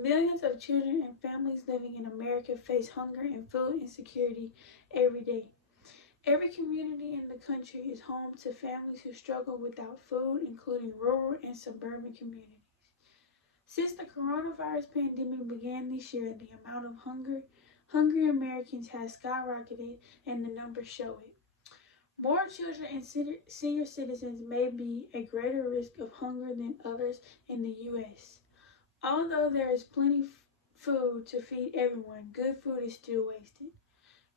Millions of children and families living in America face hunger and food insecurity every day. Every community in the country is home to families who struggle without food, including rural and suburban communities. Since the coronavirus pandemic began this year, the amount of hungry Americans has skyrocketed and the numbers show it. More children and senior citizens may be at greater risk of hunger than others in the U.S. Although there is plenty food to feed everyone, good food is still wasted.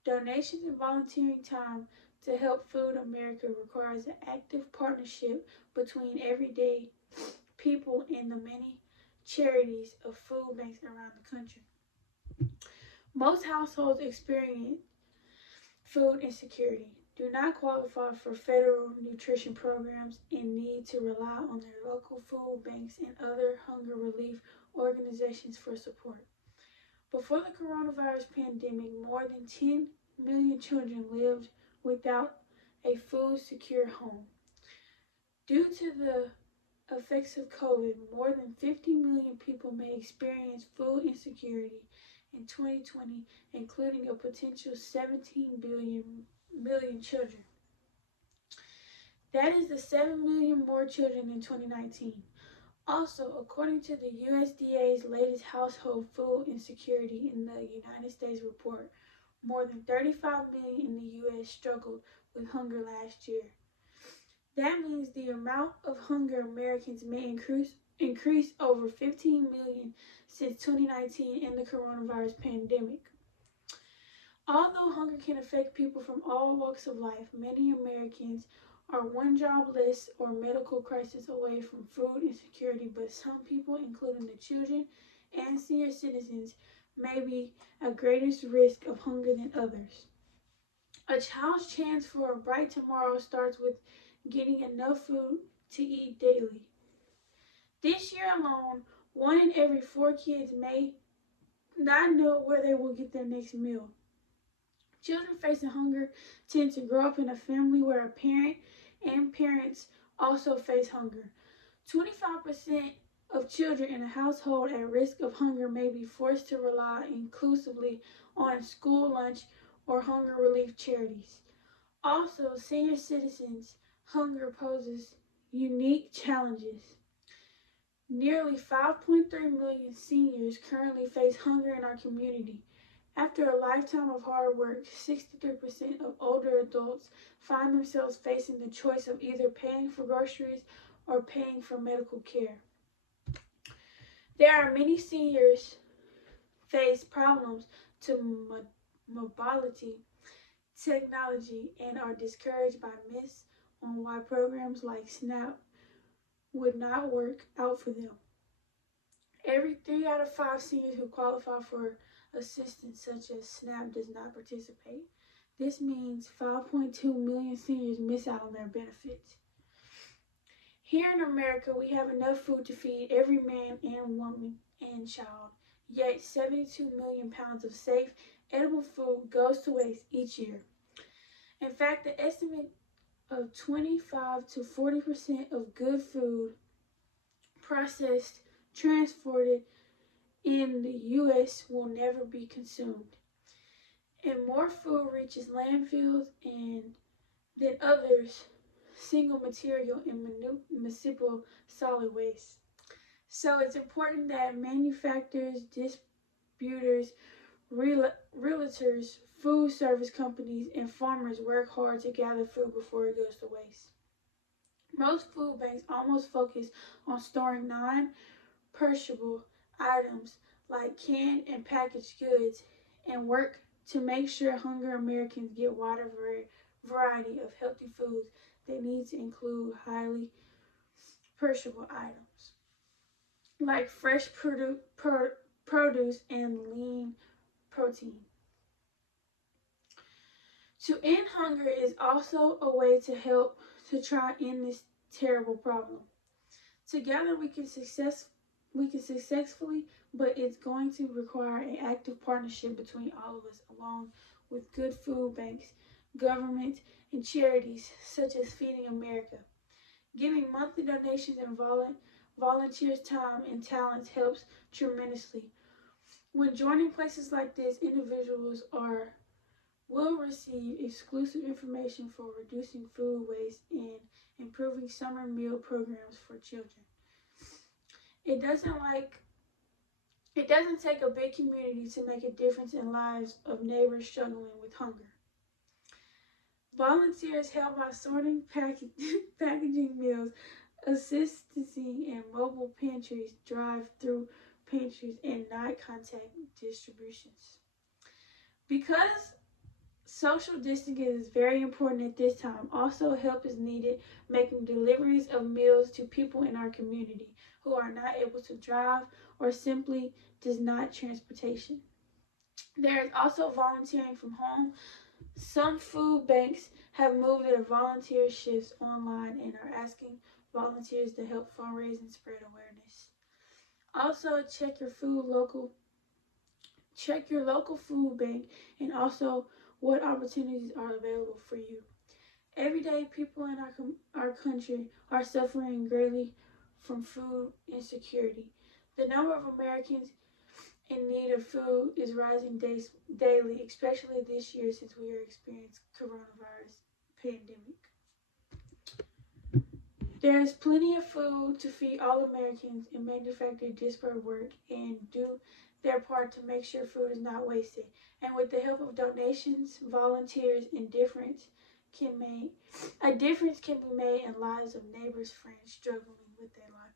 Donations and volunteering time to help Food America requires an active partnership between everyday people and the many charities of food banks around the country. Most households experience food insecurity, do not qualify for federal nutrition programs, and need to rely on their local food banks and other hunger relief organizations for support. Before the coronavirus pandemic, more than 10 million children lived without a food secure home. Due to the effects of COVID, more than 50 million people may experience food insecurity in 2020, including a potential 17 million children. That is the 7 million more children in 2019. Also, according to the USDA's latest household food insecurity in the United States report, more than 35 million in the U.S. struggled with hunger last year. That means the amount of hunger Americans may increase over 15 million since 2019 in the coronavirus pandemic. Although hunger can affect people from all walks of life, many Americans are one job less or medical crisis away from food insecurity, but some people, including the children and senior citizens, may be at greatest risk of hunger than others. A child's chance for a bright tomorrow starts with getting enough food to eat daily. This year alone, 1 in every 4 kids may not know where they will get their next meal. Children facing hunger tend to grow up in a family where a parent and parents also face hunger. 25% of children in a household at risk of hunger may be forced to rely exclusively on school lunch or hunger relief charities. Also, senior citizens' hunger poses unique challenges. Nearly 5.3 million seniors currently face hunger in our community. After a lifetime of hard work, 63% of older adults find themselves facing the choice of either paying for groceries or paying for medical care. There are many seniors face problems to mobility technology and are discouraged by myths on why programs like SNAP would not work out for them. Every 3 out of 5 seniors who qualify for assistance such as SNAP does not participate. This means 5.2 million seniors miss out on their benefits. Here in America, we have enough food to feed every man and woman and child, yet 72 million pounds of safe, edible food goes to waste each year. In fact, the estimate of 25 to 40% of good food processed, transported in the U.S. will never be consumed. And more food reaches landfills than others single material and municipal solid waste. So it's important that manufacturers, distributors, realtors, food service companies, and farmers work hard to gather food before it goes to waste. Most food banks almost focus on storing non-perishable items like canned and packaged goods and work to make sure hungry Americans get a wider variety of healthy foods that need to include highly perishable items like fresh produce and lean protein. To end hunger is also a way to help to try end this terrible problem. Together we can successfully, but it's going to require an active partnership between all of us, along with good food banks, government, and charities such as Feeding America. Giving monthly donations and volunteers' time and talents helps tremendously. When joining places like this, individuals will receive exclusive information for reducing food waste and improving summer meal programs for children. It doesn't like it doesn't take a big community to make a difference in lives of neighbors struggling with hunger. Volunteers help by sorting, packaging meals, assisting in mobile pantries, drive-through pantries, and non-contact distributions. Because social distancing is very important at this time, also help is needed making deliveries of meals to people in our community who are not able to drive or simply does not transportation. There is also volunteering from home. Some food banks have moved their volunteer shifts online and are asking volunteers to help fundraise and spread awareness. Also, check your local food bank and also what opportunities are available for you. Every day, people in our country are suffering greatly from food insecurity. The number of Americans in need of food is rising daily, especially this year since we are experiencing coronavirus pandemic. There is plenty of food to feed all Americans, and manufacturers disparate work and do their part to make sure food is not wasted. And with the help of donations, volunteers, and a difference can be made in lives of neighbors, friends struggling with their life.